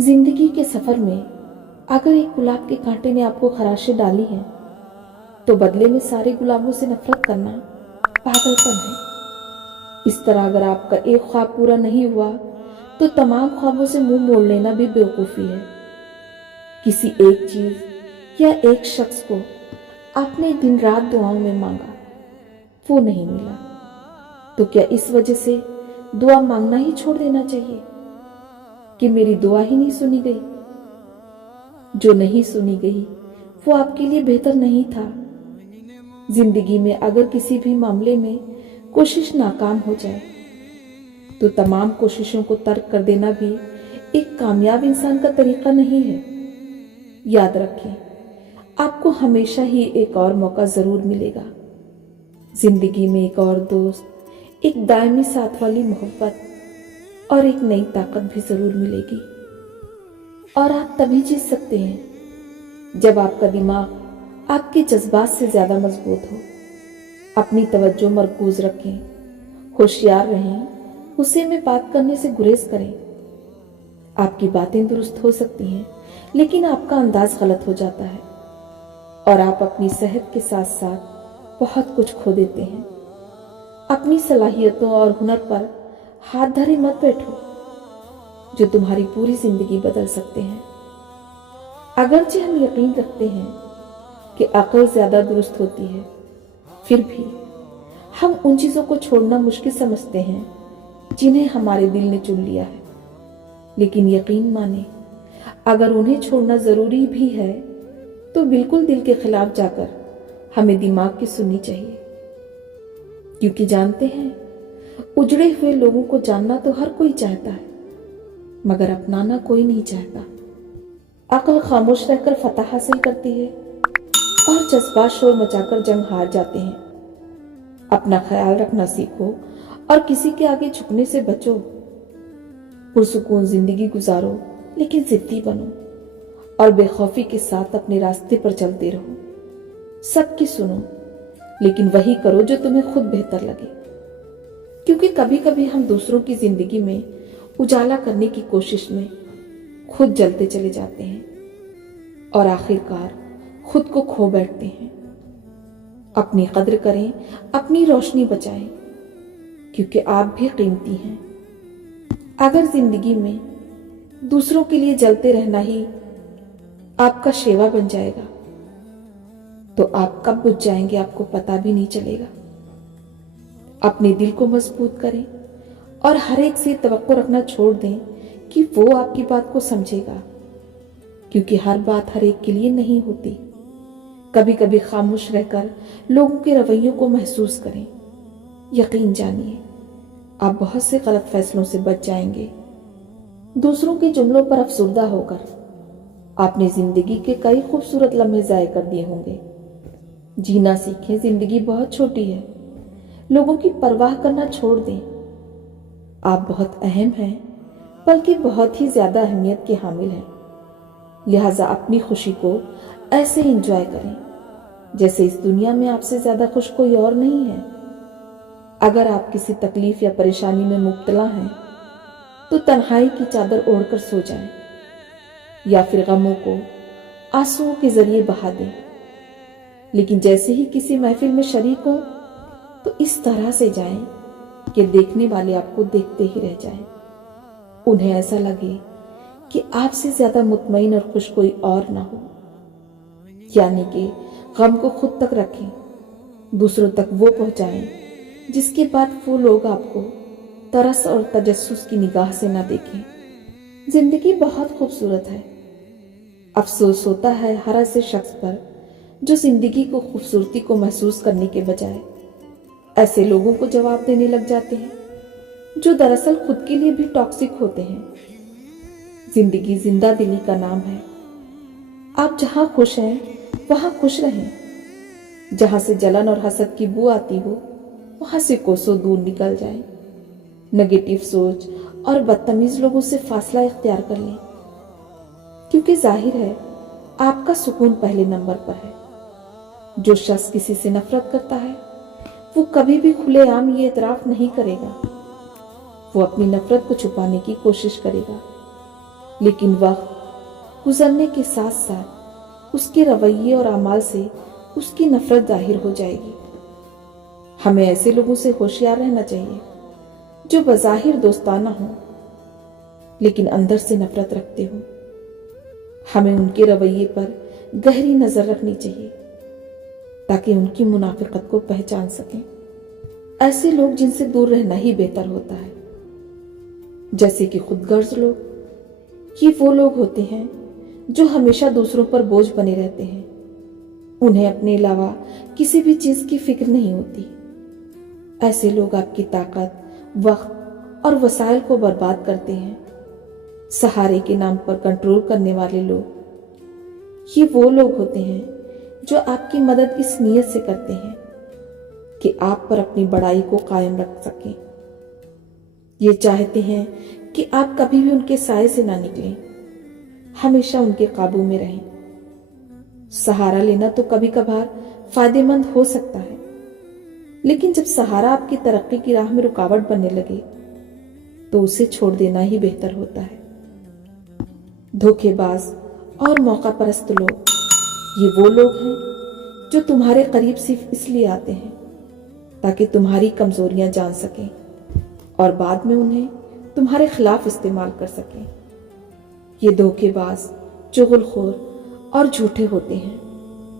जिंदगी के सफर में अगर एक गुलाब के कांटे ने आपको खराशें डाली हैं तो बदले में सारे गुलाबों से नफरत करना पागलपन है। इस तरह अगर आपका एक ख्वाब पूरा नहीं हुआ तो तमाम ख्वाबों से मुंह मोड़ लेना भी बेवकूफ़ी है। किसी एक चीज या एक शख्स को आपने दिन रात दुआओं में मांगा, वो नहीं मिला, तो क्या इस वजह से दुआ मांगना ही छोड़ देना चाहिए कि मेरी दुआ ही नहीं सुनी गई? जो नहीं सुनी गई वो आपके लिए बेहतर नहीं था। जिंदगी में अगर किसी भी मामले में कोशिश नाकाम हो जाए तो तमाम कोशिशों को तर्क कर देना भी एक कामयाब इंसान का तरीका नहीं है। याद रखें, आपको हमेशा ही एक और मौका जरूर मिलेगा। जिंदगी में एक और दोस्त, एक दायमी साथ वाली मोहब्बत और एक नई ताकत भी जरूर मिलेगी। और आप तभी जीत सकते हैं जब आपका दिमाग आपके जज्बात से ज्यादा मजबूत हो। अपनी तवज्जो मरकूज रखें, होशियार रहें, गुस्से में बात करने से गुरेज करें। आपकी बातें दुरुस्त हो सकती हैं लेकिन आपका अंदाज गलत हो जाता है और आप अपनी सेहत के साथ साथ बहुत कुछ खो देते हैं। अपनी सलाहियतों और हुनर पर हाथ धरे मत बैठो जो तुम्हारी पूरी जिंदगी बदल सकते हैं। अगरचे हम यकीन रखते हैं कि अक्ल ज्यादा दुरुस्त होती है, फिर भी हम उन चीजों को छोड़ना मुश्किल समझते हैं जिन्हें हमारे दिल ने चुन लिया है। लेकिन यकीन माने, अगर उन्हें छोड़ना जरूरी भी है तो बिल्कुल दिल के खिलाफ जाकर हमें दिमाग की सुननी चाहिए। क्योंकि जानते हैं, उजड़े हुए लोगों को जानना तो हर कोई चाहता है मगर अपनाना कोई नहीं चाहता। अक्ल खामोश रहकर फतह हासिल करती है और जज्बात शोर मचाकर जंग हार जाते हैं। अपना ख्याल रखना सीखो और किसी के आगे झुकने से बचो। पुरसुकून जिंदगी गुजारो लेकिन जिद्दी बनो और बेखौफी के साथ अपने रास्ते पर चलते रहो। सबकी सुनो लेकिन वही करो जो तुम्हें खुद बेहतर लगे। क्योंकि कभी कभी हम दूसरों की जिंदगी में उजाला करने की कोशिश में खुद जलते चले जाते हैं और आखिरकार खुद को खो बैठते हैं। अपनी कद्र करें, अपनी रोशनी बचाएं, क्योंकि आप भी कीमती हैं। अगर जिंदगी में दूसरों के लिए जलते रहना ही आपका शेवा बन जाएगा तो आप कब बुझ जाएंगे आपको पता भी नहीं चलेगा। अपने दिल को मजबूत करें और हर एक से तवक्को रखना छोड़ दें कि वो आपकी बात को समझेगा, क्योंकि हर बात हर एक के लिए नहीं होती। कभी कभी खामोश रहकर लोगों के रवैयों को महसूस करें। यकीन जानिए, आप बहुत से गलत फैसलों से बच जाएंगे। दूसरों के जुमलों पर अफसुर्दा होकर आपने जिंदगी के कई खूबसूरत लम्हे ज़ाय कर दिए होंगे। जीना सीखें, जिंदगी बहुत छोटी है। लोगों की परवाह करना छोड़ दें। आप बहुत अहम हैं, बल्कि बहुत ही ज्यादा अहमियत के हामिल हैं। लिहाजा अपनी खुशी को ऐसे एंजॉय करें जैसे इस दुनिया में आपसे ज्यादा खुश कोई और नहीं है। अगर आप किसी तकलीफ या परेशानी में मुब्तला हैं तो तन्हाई की चादर ओढ़कर सो जाएं या फिर गमों को आंसुओं के जरिए बहा दें। लेकिन जैसे ही किसी महफिल में शरीक हो तो इस तरह से जाएं कि देखने वाले आपको देखते ही रह जाएं। उन्हें ऐसा लगे कि आपसे ज्यादा मुतमईन और खुश कोई और ना हो। यानी कि गम को खुद तक रखें, दूसरों तक वो पहुंचाएं जिसके बाद वो लोग आपको तरस और तजस्सुस की निगाह से ना देखें। जिंदगी बहुत खूबसूरत है। अफसोस होता है हर ऐसे शख्स पर जो जिंदगी को खूबसूरती को महसूस करने के बजाय ऐसे लोगों को जवाब देने लग जाते हैं जो दरअसल खुद के लिए भी टॉक्सिक होते हैं। जिंदगी जिंदा दिली का नाम है। आप जहां खुश हैं वहां खुश रहें। जहां से जलन और हसद की बू आती हो वहां से कोसों दूर निकल जाएं। नेगेटिव सोच और बदतमीज लोगों से फासला इख्तियार कर लें, क्योंकि जाहिर है आपका सुकून पहले नंबर पर है। जो शख्स किसी से नफरत करता है वो कभी भी खुलेआम ये इतराफ नहीं करेगा। वो अपनी नफरत को छुपाने की कोशिश करेगा। لیکن وقت گزرنے کے ساتھ ساتھ اس کے رویے اور اعمال سے اس کی نفرت ظاہر ہو جائے گی۔ ہمیں ایسے لوگوں سے ہوشیار رہنا چاہیے جو بظاہر دوستانہ ہوں لیکن اندر سے نفرت رکھتے ہوں۔ ہمیں ان کے رویے پر گہری نظر رکھنی چاہیے تاکہ ان کی منافقت کو پہچان سکیں۔ ایسے لوگ جن سے دور رہنا ہی بہتر ہوتا ہے، جیسے کہ خود غرض لوگ، یہ وہ لوگ ہوتے ہیں جو ہمیشہ دوسروں پر بوجھ بنے رہتے ہیں۔ انہیں اپنے علاوہ کسی بھی چیز کی فکر نہیں ہوتی۔ ایسے لوگ آپ کی طاقت، وقت اور وسائل کو برباد کرتے ہیں۔ سہارے کے نام پر کنٹرول کرنے والے لوگ، یہ وہ لوگ ہوتے ہیں جو آپ کی مدد اس نیت سے کرتے ہیں کہ آپ پر اپنی بڑائی کو قائم رکھ سکیں۔ یہ چاہتے ہیں کہ آپ کبھی بھی ان کے سائے سے نہ نکلیں، ہمیشہ ان کے قابو میں رہیں۔ سہارا لینا تو کبھی کبھار فائدہ مند ہو سکتا ہے، لیکن جب سہارا آپ کی ترقی کی راہ میں رکاوٹ بننے لگے تو اسے چھوڑ دینا ہی بہتر ہوتا ہے۔ دھوکے باز اور موقع پرست لوگ، یہ وہ لوگ ہیں جو تمہارے قریب صرف اس لیے آتے ہیں تاکہ تمہاری کمزوریاں جان سکیں اور بعد میں انہیں تمہارے خلاف استعمال کر سکیں۔ یہ دھوکے باز، چغل خور اور جھوٹے ہوتے ہیں۔